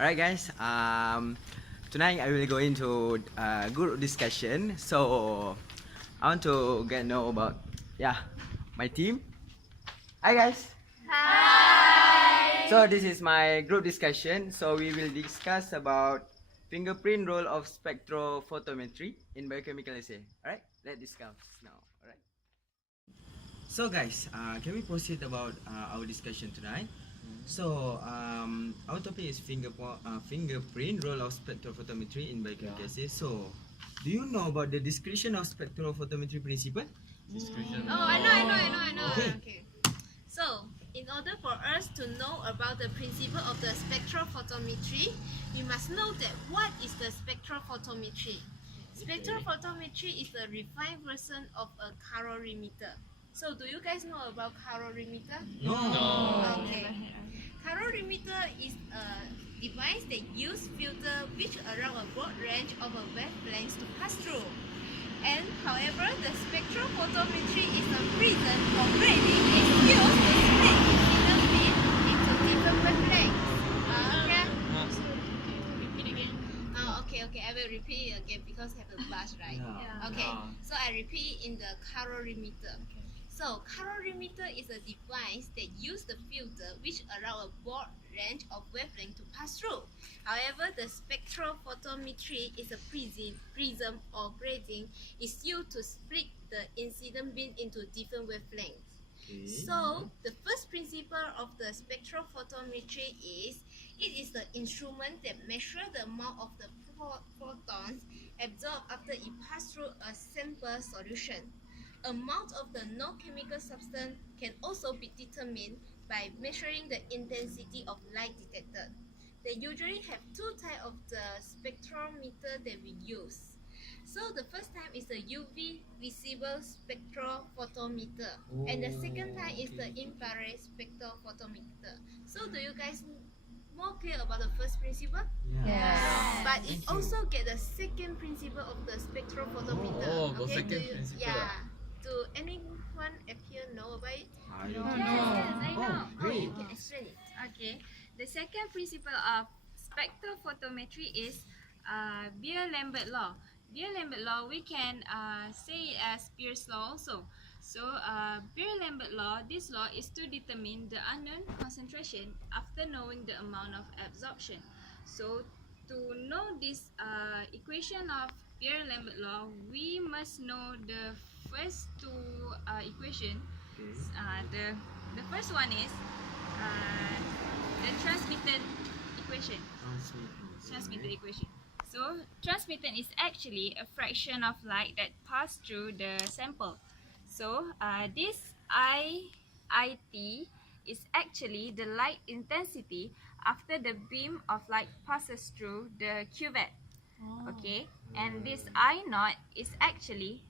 Alright guys, tonight I will go into group discussion. So I want to get know about my team. Hi guys. Hi. So this is my group discussion. So we will discuss about fingerprint role of spectrophotometry in biochemical assay. Alright, let's discuss now. Alright. So guys, can we proceed about our discussion tonight? So our topic is fingerprint role of spectrophotometry in biochemical assay. So do you know about the description of spectrophotometry principle? Description. Oh, I know. Okay. Okay. So, in order for us to know about the principle of the spectrophotometry, we must know that what is the spectrophotometry. Spectrophotometry is a refined version of a calorimeter. So, do you guys know about calorimeter? No. Okay. Calorimeter is a device that uses filter which allow a broad range of a wavelengths to pass through. And however, the spectrophotometry is a reason for grading is used to split incident beam into different wavelengths. Okay? Repeat again. Okay. I will repeat it again because I have a buzz, right? Yeah. Okay. So I repeat in the calorimeter. So calorimeter is a device that uses the filter which allow a broad range of wavelength to pass through. However, the spectrophotometry is a prism or grating is used to split the incident beam into different wavelengths. Okay. So the first principle of the spectrophotometry is it is the instrument that measures the amount of the photons absorbed after it passes through a sample solution. Amount of the non-chemical substance can also be determined by measuring the intensity of light detected. They usually have two types of the spectrometer that we use. So the first type is the UV visible spectrophotometer, and the second type is the infrared spectrophotometer. So do you guys more clear about the first principle? Yeah. But it Thank you. also get the second principle of the spectrophotometer. Oh, the okay, second do you, principle. yeah. Do anyone up here know about it? I don't No. Yes, I know. Oh, great. you can explain it. Okay. The second principle of spectrophotometry is Beer-Lambert law. Beer-Lambert law, we can say it as Beer's law also. So Beer-Lambert law, this law is to determine the unknown concentration after knowing the amount of absorption. So to know this equation of Beer-Lambert law, we must know the first two equation. Okay. The first one is the transmitted equation. Transmitted equation. So transmitted is actually a fraction of light that passed through the sample. So this IT is actually the light intensity after the beam of light passes through the cuvette. Okay, and this I naught is actually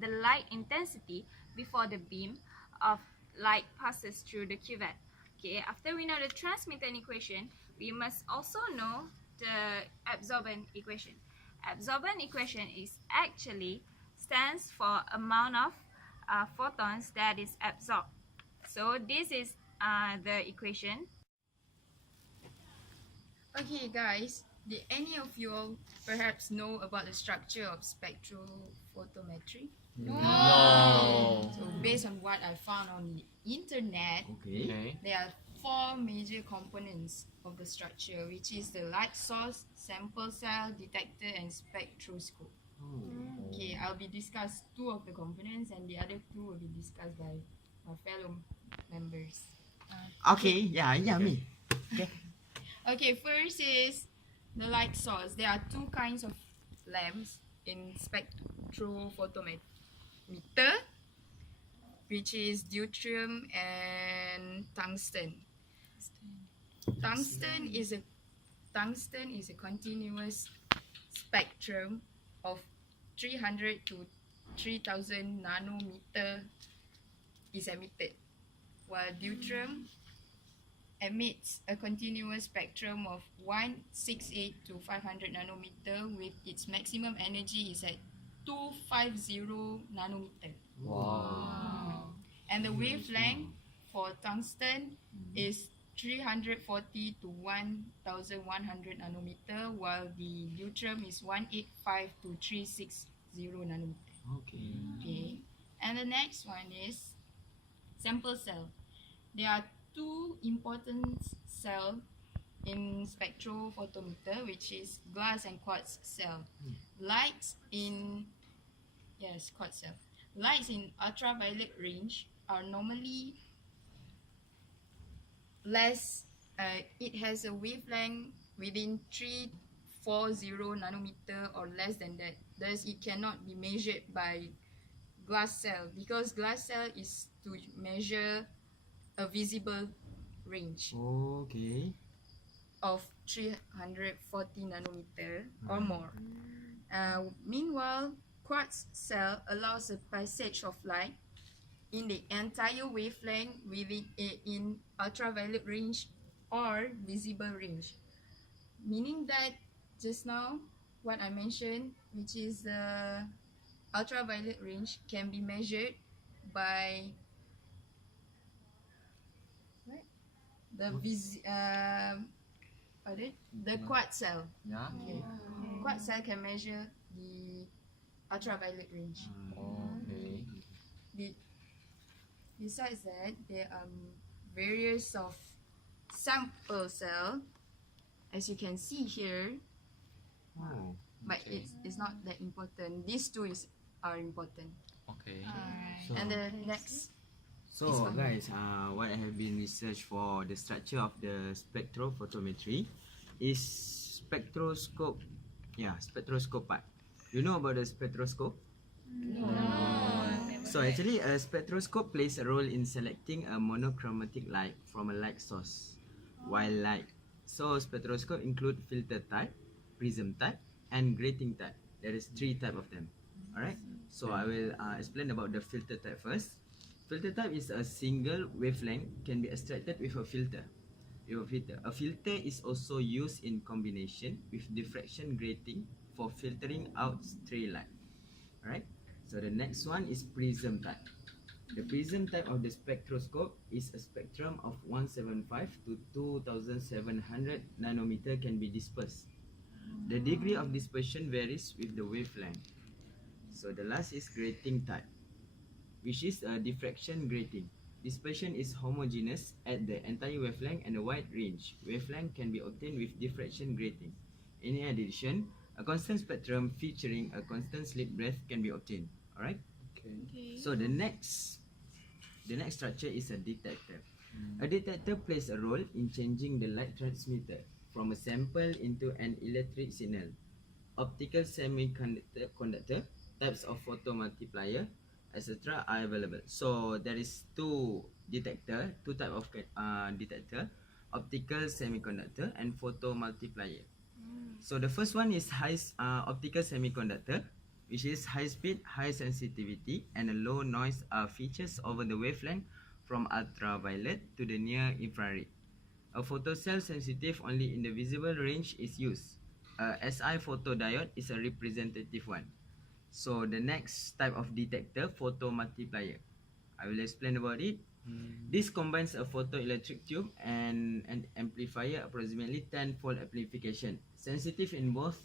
the light intensity before the beam of light passes through the cuvette. Okay, after we know the transmitted equation, we must also know the absorbent equation. Absorbent equation is actually stands for amount of photons that is absorbed. So this is the equation. Okay guys, did any of you all perhaps know about the structure of spectrophotometry? No. So based on what I found on the internet, Okay. Okay. there are four major components of the structure, which is the light source, sample cell, detector, and spectroscope. Okay, I'll be discuss two of the components and the other two will be discussed by my fellow members. Okay. Yeah. Me. Okay, first is the light source. There are two kinds of lamps in spectrophotometer, which is deuterium and tungsten. Tungsten is a continuous spectrum of 300 to 3000 nanometer is emitted, while deuterium emits a continuous spectrum of 168 to 500 nanometer with its maximum energy is at 250 nanometer. Wow. And the wavelength for tungsten is 340 to 1100 nanometer, while the deuterium is 185 to 360 nanometer. Okay. Okay, and the next one is sample cell. There are two important cells in spectrophotometer, which is glass and quartz cell. Lights in quartz cell. Lights in ultraviolet range are normally less. It has a wavelength within 340 nanometer or less than that. Thus, it cannot be measured by glass cell, because glass cell is to measure a visible range Okay. of 340 nanometer or more. Meanwhile, quartz cell allows a passage of light in the entire wavelength within in ultraviolet range or visible range, meaning that just now what I mentioned, which is the ultraviolet range, can be measured by the quartz cell. Yeah. Okay. Quartz cell can measure the ultraviolet range. Okay. Besides that, there are various of sample cell, as you can see here, Oh. but it's not that important. These two are important. Okay. So, And the next, so guys, what I have been research for the structure of the spectrophotometry is spectroscope. Yeah, spectroscope part. You know about the spectroscope? So actually, a spectroscope plays a role in selecting a monochromatic light from a light source. While light, so spectroscope include filter type, prism type, and grating type. There is 3 type of them. Alright. So I will explain about the filter type first. Filter type is a single wavelength can be extracted with a filter. A filter is also used in combination with diffraction grating for filtering out stray light. Alright. So the next one is prism type. The prism type of the spectroscope is a spectrum of 175 to 2700 nanometer can be dispersed. The degree of dispersion varies with the wavelength. So the last is grating type, which is a diffraction grating. Dispersion is homogeneous at the entire wavelength and a wide range. Wavelength can be obtained with diffraction grating. In addition, a constant spectrum featuring a constant slit breadth can be obtained. Alright? Okay. So the next structure is a detector. A detector plays a role in changing the light transmitter from a sample into an electric signal. Optical semiconductor, types of photomultiplier, etc. are available. So there is two type of detector: optical semiconductor and photomultiplier. So the first one is optical semiconductor, which is high speed, high sensitivity, and a low noise are features over the wavelength from ultraviolet to the near infrared. A photocell sensitive only in the visible range is used. A SI photodiode is a representative one. So the next type of detector, photomultiplier. I will explain about it. This combines a photoelectric tube and an amplifier, approximately 10-fold amplification, sensitive in both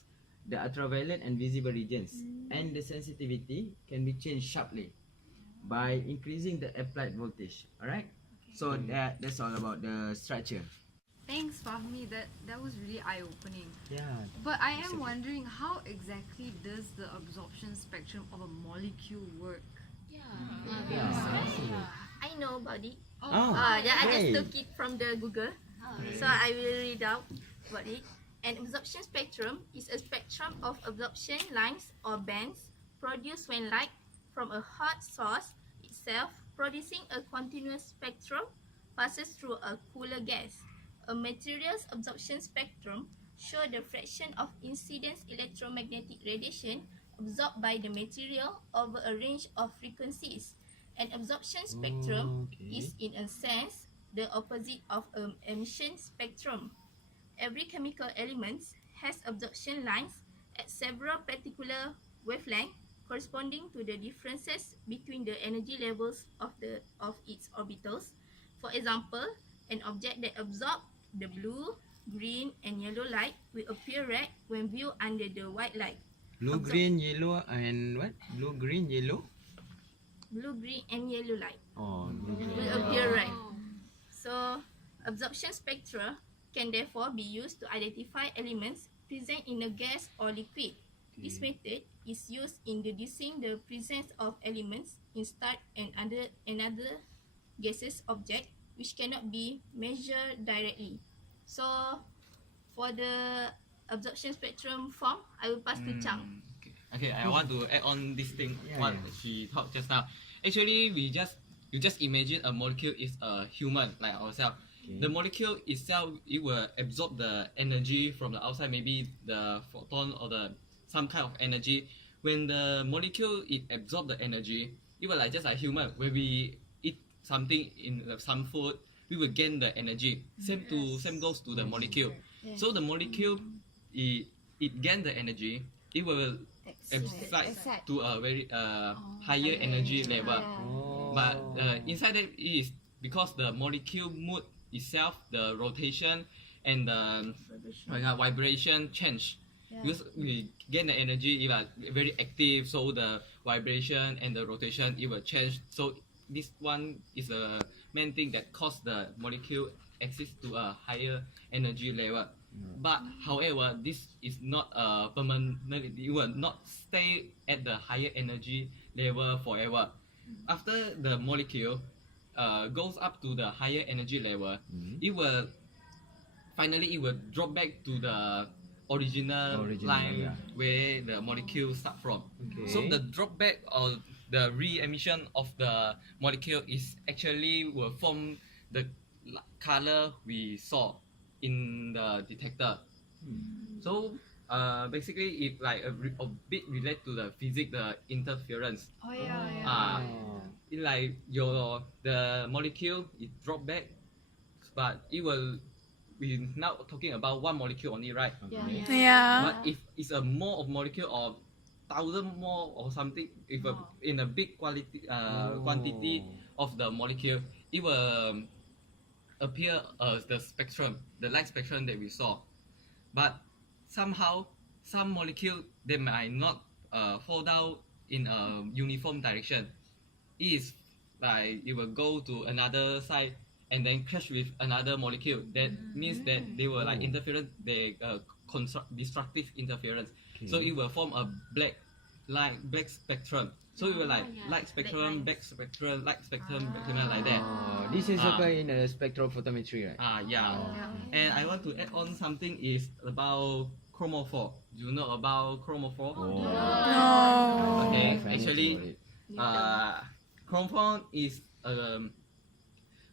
the ultraviolet and visible regions, and the sensitivity can be changed sharply by increasing the applied voltage. Alright, so that's all about the structure. Thanks, Fahmi. That was really eye-opening. Yeah. But I am wondering, how exactly does the absorption spectrum of a molecule work? I know about it. Oh, I just great. took it from the Google. So I will read out about it. An absorption spectrum is a spectrum of absorption lines or bands produced when light from a hot source itself, producing a continuous spectrum, passes through a cooler gas. A material's absorption spectrum show the fraction of incident electromagnetic radiation absorbed by the material over a range of frequencies. An absorption spectrum is, in a sense, the opposite of an emission spectrum. Every chemical element has absorption lines at several particular wavelengths corresponding to the differences between the energy levels of its orbitals. For example, An object that absorbs the blue, green, and yellow light will appear red when viewed under the white light. Blue, green, yellow, and what? Blue, green, yellow. Blue, green, and yellow light Oh, blue, green. will appear red. So, absorption spectra can therefore be used to identify elements present in a gas or liquid. This method is used in deducing the presence of elements in starch and other gaseous object which cannot be measured directly. So, for the absorption spectrum form, I will pass to Chang. Okay, I want to add on this thing Yeah, what yeah. she talked just now. Actually, you just imagine a molecule is a human like ourselves. Okay. The molecule itself, it will absorb the energy from the outside, maybe the photon or some kind of energy. When the molecule it absorb the energy, it will like just like human. When we eat something in some food, we will gain the energy. Same goes to the molecule. So the molecule it gain the energy. It will excite to a very higher energy level. Oh. But inside it is because the molecule mood itself, the rotation and the vibration change. Because we gain the energy, it was very active, so the vibration and the rotation it will change. So this one is the main thing that cause the molecule access to a higher energy level. But however, this is not permanent. It will not stay at the higher energy level forever. After the molecule goes up to the higher energy level, it will finally drop back to the original line yeah. where the molecule start from. Okay. So the drop back or the re-emission of the molecule is actually will form the color we saw in the detector. So basically it like a bit relate to the physics, the interference. Oh yeah. It like the molecule it drop back, but it will. We now talking about one molecule only, right? Yeah. But if it's a more of molecule or 1,000 more or something, if in a big quantity of the molecule, it will appear as the spectrum, the light spectrum that we saw. But somehow, some molecule they might not fall down in a uniform direction. It is like it will go to another side and then crash with another molecule. That means that they were like interference, they destructive interference. So it will form a black spectrum. So it will like light spectrum, black spectrum, light spectrum, like that. Oh, this is occur in a spectrophotometry, right? Yeah. And I want to add on something is about chromophore. Do you know about chromophore? No. Okay, I need to actually, know it. chromophore is a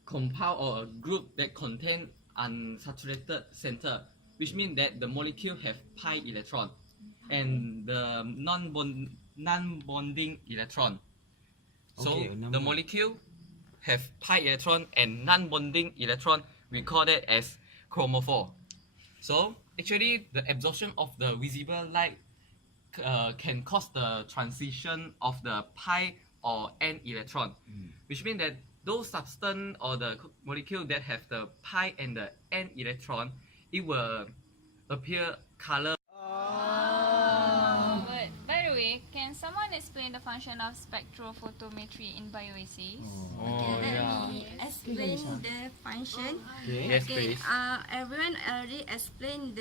compound or a group that contain unsaturated center, which means that the molecule have pi electron and the non-bonding electron. So Okay, the molecule have pi electron and non-bonding electron. We call that as chromophore. So actually, the absorption of the visible light can cause the transition of the pi or n electron, which means that those substance or the molecule that have the pi and the n electron, it will appear color. But by the way, can someone explain the function of spectrophotometry in bioassays? Let me explain the function. Yes, please. Everyone already explained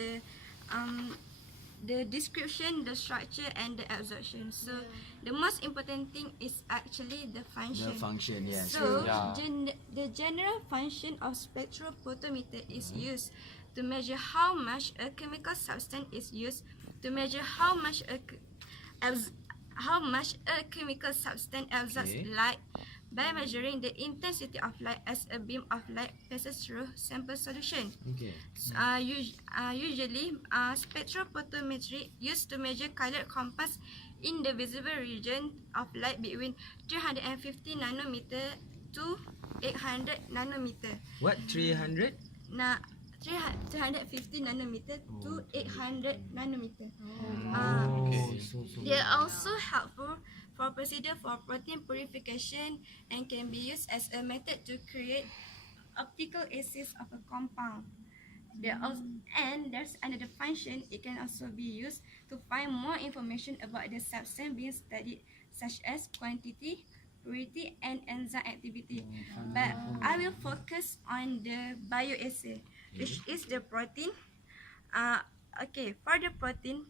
the description, the structure, and the absorption. So the most important thing is actually the function. The function, yes. So the general function of spectrophotometer is used to measure how much a chemical substance is used to measure how much a chemical substance absorbs light by measuring the intensity of light as a beam of light passes through sample solution. Okay. Usually, spectrophotometry used to measure colored compounds in the visible region of light between 350 nanometer to 800 nanometer. What, 300? 350 nanometer to 800 nanometer. Okay. They are also helpful for procedure for protein purification and can be used as a method to create optical assays of a compound. And there's another function. It can also be used to find more information about the substance being studied, such as quantity, purity, and enzyme activity. But I will focus on the bioassay, which is the protein. Okay, for the protein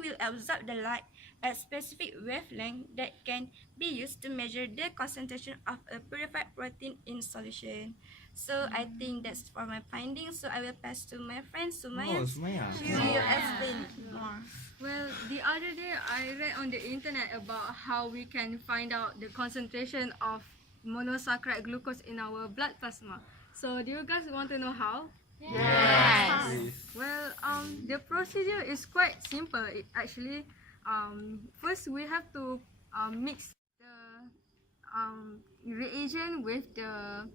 will absorb the light at specific wavelength that can be used to measure the concentration of a purified protein in solution. So I think that's for my findings. So I will pass to my friend Sumaya. Oh, Sumaya. She will explain more. Well, the other day I read on the internet about how we can find out the concentration of monosaccharide glucose in our blood plasma. So do you guys want to know how? Yes. Well, the procedure is quite simple. First we have to mix the reagent with the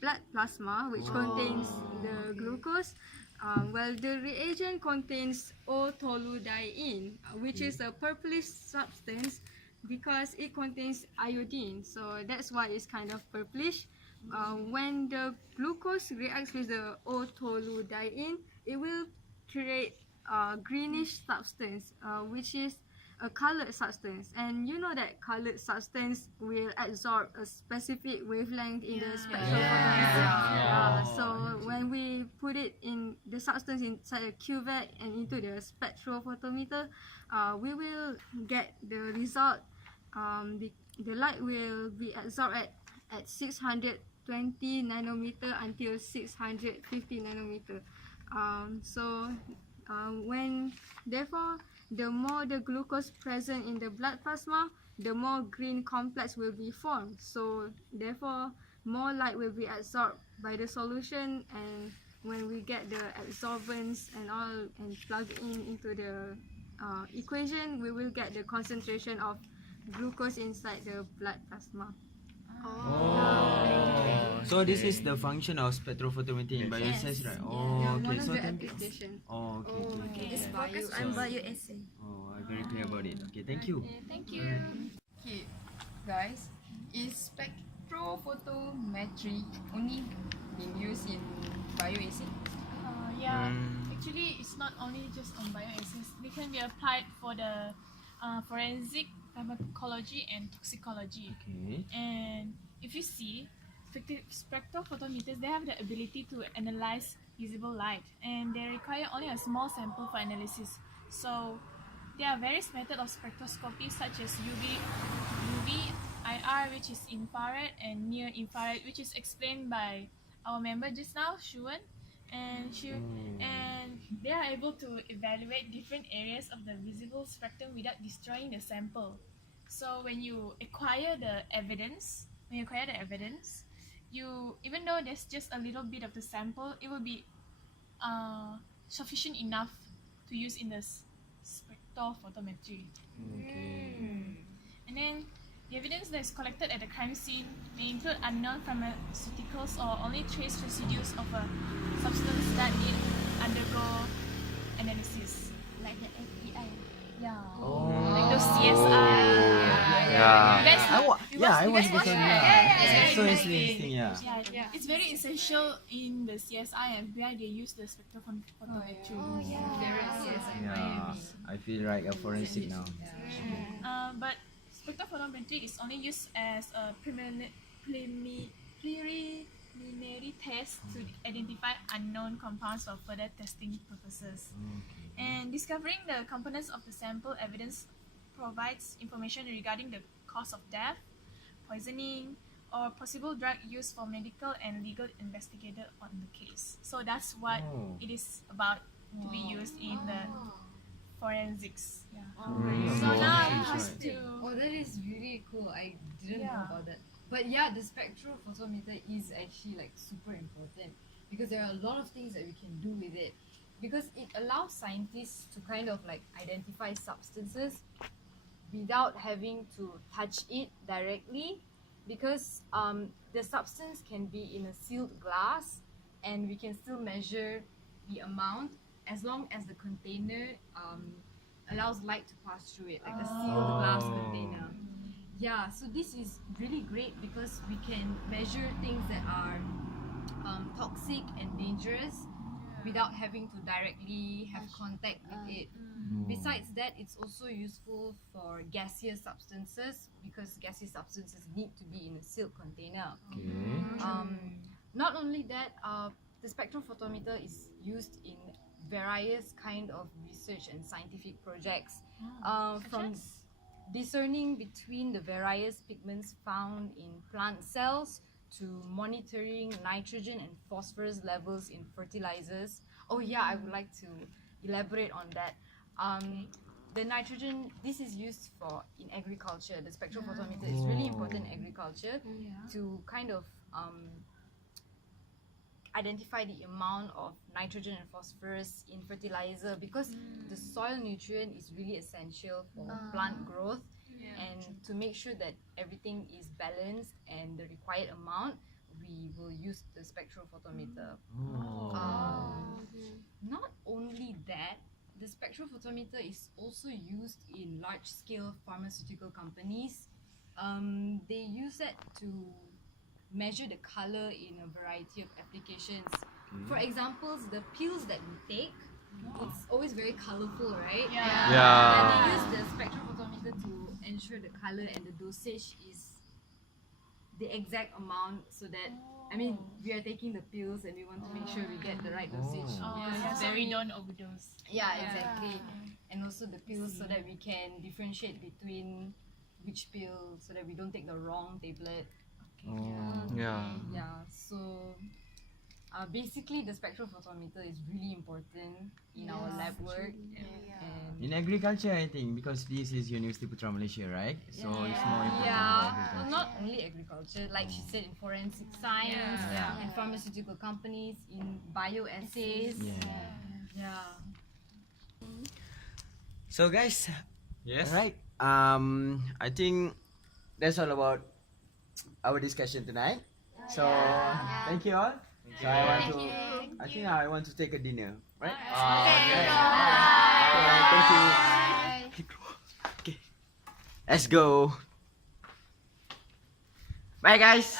blood plasma, which contains the glucose. Well, the reagent contains O-toluidine, which is a purplish substance because it contains iodine. So that's why it's kind of purplish. When the glucose reacts with the O-toluidine, it will create a greenish substance, which is a colored substance. And you know that colored substance will absorb a specific wavelength in the spectrophotometer. So when we put it in the substance inside a cuvette and into the spectrophotometer, we will get the result. The light will be absorbed at 620 nanometer until 650 nanometer. Therefore, the more the glucose present in the blood plasma, the more green complex will be formed. So therefore, more light will be absorbed by the solution, and when we get the absorbance and all and plug into the equation, we will get the concentration of glucose inside the blood plasma. So this is the function of spectrophotometry in bioassay, right? Oh, okay. One of So the thank you. application. Oh, okay. It's focused on bioassay. Oh, I'm very clear about it. Okay, thank you. Thank you. Okay, guys, is spectrophotometry only being used in bioassay? Yeah, actually it's not only just on bioassays. They can be applied for the forensic pharmacology and toxicology. Okay. And if you see, spectrophotometers, they have the ability to analyze visible light, and they require only a small sample for analysis. So there are various methods of spectroscopy such as UV, IR, which is infrared, and near infrared, which is explained by our member just now, Shuan. And they are able to evaluate different areas of the visible spectrum without destroying the sample. So when you acquire the evidence, you, even though there's just a little bit of the sample, it will be sufficient enough to use in the spectrophotometry. And then the evidence that is collected at the crime scene may include unknown pharmaceuticals or only trace residues of a substance that need undergo analysis. Like the FBI. Yeah. Oh. Like those CSI. That's I was watch because that? so interesting. Yeah. Yeah, it's very essential in the CSI and FBI. They use the spectrophotometry. Yeah. I feel like a forensic now. But spectrophotometry is only used as a preliminary test to identify unknown compounds for further testing purposes. And discovering the components of the sample evidence provides information regarding the cause of death, poisoning, or possible drug use for medical and legal investigator on the case. So that's what it is about to be used in the forensics. So now it has to. Oh, that is really cool. I didn't know about that. But yeah, the spectrophotometer is actually like super important because there are a lot of things that we can do with it, because it allows scientists to kind of like identify substances without having to touch it directly, because the substance can be in a sealed glass and we can still measure the amount as long as the container allows light to pass through it, like a sealed glass container. Yeah, so this is really great because we can measure things that are toxic and dangerous without having to directly have contact with it. Besides that, it's also useful for gaseous substances because gaseous substances need to be in a sealed container. Not only that, the spectrophotometer is used in various kind of research and scientific projects, from discerning between the various pigments found in plant cells to monitoring nitrogen and phosphorus levels in fertilizers. Oh yeah, I would like to elaborate on that. The nitrogen, this is used for in agriculture. The spectrophotometer is really important in agriculture to kind of identify the amount of nitrogen and phosphorus in fertilizer because the soil nutrient is really essential for plant growth, and to make sure that everything is balanced and the required amount, we will use the spectrophotometer. Not only that, the spectrophotometer is also used in large-scale pharmaceutical companies. They use it to measure the color in a variety of applications. For example, the pills that we take, it's always very colorful, right? And they use the spectrophotometer to ensure the color and the dosage is the exact amount, so that we are taking the pills and we want to make sure we get the right dosage. Because So we don't overdose. yeah, exactly. And also the pills so that we can differentiate between which pill so that we don't take the wrong tablet. So basically the spectrophotometer is really important in our lab work. And In agriculture, I think, because this is University Putra Malaysia, right? So it's more important in agriculture. not only agriculture, like she said, in forensic science, in pharmaceutical companies, in bioassays. So guys, Yes. alright. I think that's all about our discussion tonight. So thank you all. So I think I want to take a dinner, right? Okay, thank you. Okay, let's go. Bye guys.